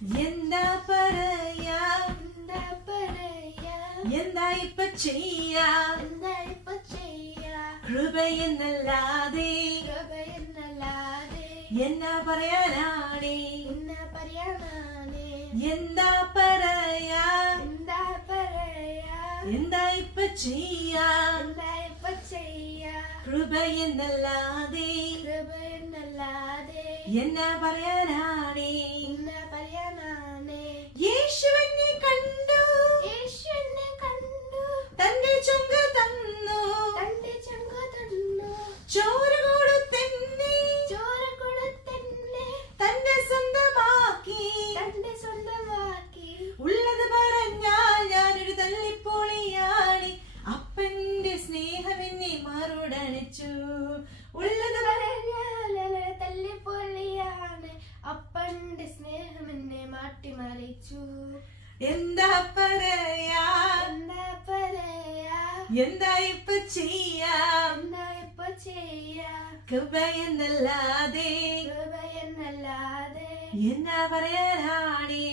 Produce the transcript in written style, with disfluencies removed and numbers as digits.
എന്താ പറയാ എന്താ ഇപ്പൊ ചെയ്യാ കൃപയെന്നല്ലാതെ എന്നാ പറയാനാണേ എന്താ പറയാ എന്താ ഇപ്പൊ ചെയ്യാ കൃപയെന്നല്ലാതെ എന്നാ പറയാനാണേ യേശുവിനെ കണ്ടു തന്റെ ചങ്ക് തന്നു ചോര കൊടുത്തെന്നെ തന്റെ സ്വന്തമാക്കി ഉള്ളത് പറഞ്ഞാൽ ഞാനൊരു തല്ലിപ്പൊളിയാണ് അപ്പന്റെ സ്നേഹം എന്നെ മറുടണിച്ചു ഉള്ളത് തല്ലിപ്പൊളിയാണ് അപ്പന്റെ സ്നേഹം എന്നെ മാറ്റിമറിച്ചു എന്താ പറയാ എന്താ ഇപ്പൊ ചെയ്യാ കൃപയെന്നല്ലാതെ കൃപയെന്നല്ലാതെ എന്നാ പറയാനാണേ